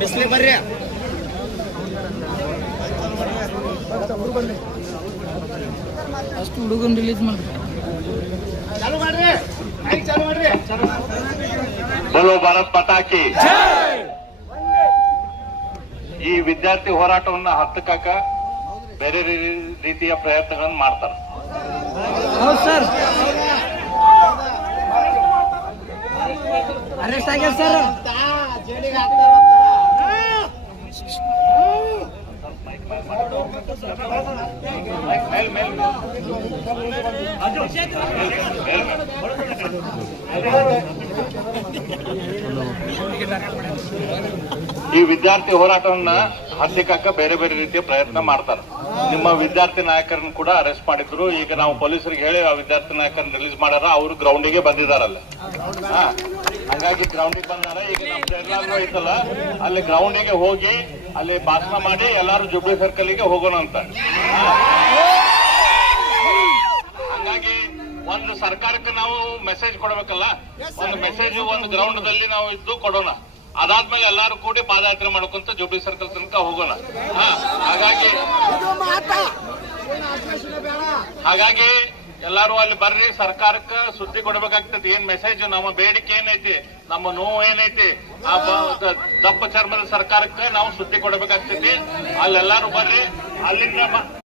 ಬಿಸ್ಲಿ ಬರ್ರಿ ಅಷ್ಟು ಹುಡುಗನ್ ರಿಲೀಸ್ ಮಾಡ್ತಾರೆ. बोलो भारत माता की ಈ ವಿದ್ಯಾರ್ಥಿ ಹೋರಾಟವನ್ನ ಹತ್ತಕ್ಕ ಬೇರೆ ರೀತಿಯ ಪ್ರಯತ್ನಗಳನ್ನು ಮಾಡ್ತಾರೆ. ಹೌದು ಸರ್, ಅರೆಸ್ಟ್ ಆಗ್ಯಾರ ಸರ್. ಈ ವಿದ್ಯಾರ್ಥಿ ಹೋರಾಟವನ್ನ ಹತ್ತಿಕ್ಕಕ್ಕ ಬೇರೆ ಬೇರೆ ರೀತಿಯ ಪ್ರಯತ್ನ ಮಾಡ್ತಾರೆ. ನಿಮ್ಮ ವಿದ್ಯಾರ್ಥಿ ನಾಯಕರನ್ನು ಕೂಡ ಅರೆಸ್ಟ್ ಮಾಡಿದ್ರು. ಈಗ ನಾವು ಪೊಲೀಸರಿಗೆ ಹೇಳಿ ಆ ವಿದ್ಯಾರ್ಥಿ ನಾಯಕರನ್ನ ರಿಲೀಸ್ ಮಾಡ್ಯಾರ. ಅವರು ಗ್ರೌಂಡಿಗೆ ಬಂದಿದಾರಲ್ಲ. ಹಾಗಾಗಿ ಗ್ರೌಂಡಿಗೆ ಬಂದಾರ. ಈಗ ನಮ್ದು ಎಲ್ಲಾರು ಐತಲ್ಲ, ಅಲ್ಲಿ ಗ್ರೌಂಡಿಗೆ ಹೋಗಿ ಅಲ್ಲಿ ಭಾಷಣ ಮಾಡಿ ಎಲ್ಲಾರು ಜುಬ್ಲಿ ಸರ್ಕಲ್ಗೆ ಹೋಗೋಣ ಅಂತ. ಹಂಗಾಗಿ ಒಂದು ಸರ್ಕಾರಕ್ಕೆ ನಾವು ಮೆಸೇಜ್ ಕೊಡ್ಬೇಕಲ್ಲ, ಒಂದು ಮೆಸೇಜ್ ಒಂದು ಗ್ರೌಂಡ್ ದಲ್ಲಿ ನಾವು ಇದ್ದು ಕೊಡೋಣ. ಅದಾದ್ಮೇಲೆ ಎಲ್ಲಾರು ಕೂಡಿ ಪಾದಯಾತ್ರೆ ಮಾಡ್ಕೊಂತ ಜುಬ್ಲಿ ಸರ್ಕಲ್ ತನಕ ಹೋಗೋಣ. ಹಾಗಾಗಿ ಎಲ್ಲಾರು ಅಲ್ಲಿ ಬರ್ರಿ, ಸರ್ಕಾರಕ್ಕೆ ಸುದ್ದಿ ಕೊಡ್ಬೇಕಾಗ್ತದೆ. ಏನ್ ಮೆಸೇಜ್, ನಮ್ಮ ಬೇಡಿಕೆ ಏನೈತಿ, ನಮ್ಮ ನೋವು ಏನೈತಿ, ಆ ದಪ್ಪ ಚರ್ಮದ ಸರ್ಕಾರಕ್ಕೆ ನಾವು ಸುದ್ದಿ ಕೊಡ್ಬೇಕಾಗ್ತೈತಿ. ಅಲ್ಲೆಲ್ಲಾರು ಬರ್ರಿ. ಅಲ್ಲಿಂದ